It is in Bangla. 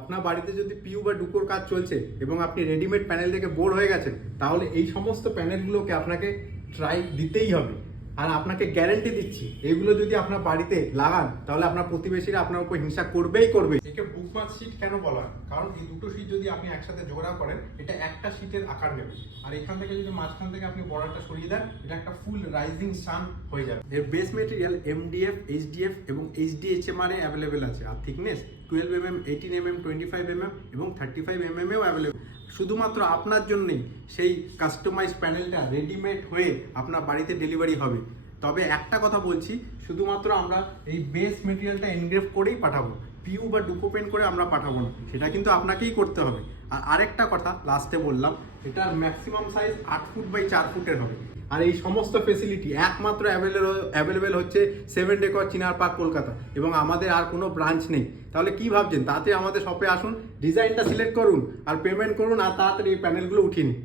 আপনার বাড়িতে যদি পিউ বা ডুকোর কাজ চলছে এবং আপনি রেডিমেড প্যানেল থেকে বোর হয়ে গেছেন, তাহলে এই সমস্ত প্যানেলগুলোকে আপনাকে ট্রাই দিতেই হবে। আর আপনাকে গ্যারেন্টি দিচ্ছি, এগুলো যদি আপনার বাড়িতে লাগান তাহলে আপনার প্রতিবেশীরা আপনার উপর হিংসা করবেই করবে। একে বুকমার্ক শীট কেন বলা হয়? কারণ এই দুটো শীট যদি আপনি একসাথে জোড়া করেন, এটা একটা শীটের আকার নেবে। আর এখান থেকে যদি মাঝখান থেকে আপনি বর্ডারটা সরিয়ে দেন, এটা একটা ফুল রাইজিং সান হয়ে যাবে। এর বেস মেটেরিয়াল MDF, HDF এবং HDHMR এ অ্যাভেলেবেল আছে। আর থিকনেস 12 mm, 18 mm, 25 mm এবং 35 mm এও অ্যাভেলেবেল। শুধুমাত্র আপনার জন্যই সেই কাস্টমাইজ প্যানেলটা রেডিমেড হয়ে আপনার বাড়িতে ডেলিভারি হবে। তবে একটা কথা বলছি, শুধুমাত্র আমরা এই বেস মেটেরিয়ালটা এনগ্রেভ করেই পাঠাবো, পিউ বা ডুকো পেন্ট করে আমরা পাঠাবো না। সেটা কিন্তু আপনাকেই করতে হবে। আর আরেকটা কথা লাস্টে বললাম, এটার ম্যাক্সিমাম সাইজ 8 ফুট বাই 4 ফুটের হবে। আর এই সমস্ত ফেসিলিটি একমাত্র অ্যাভেলেবেল হচ্ছে 7 ডেকর চিনার পার্ক, কলকাতা, এবং আমাদের আর কোনো ব্রাঞ্চ নেই। তাহলে কি ভাবছেন? তাতে আমাদের শপে আসুন, ডিজাইনটা সিলেক্ট করুন আর পেমেন্ট করুন, আর তাড়াতাড়ি এই প্যানেলগুলো উঠিয়ে নিন।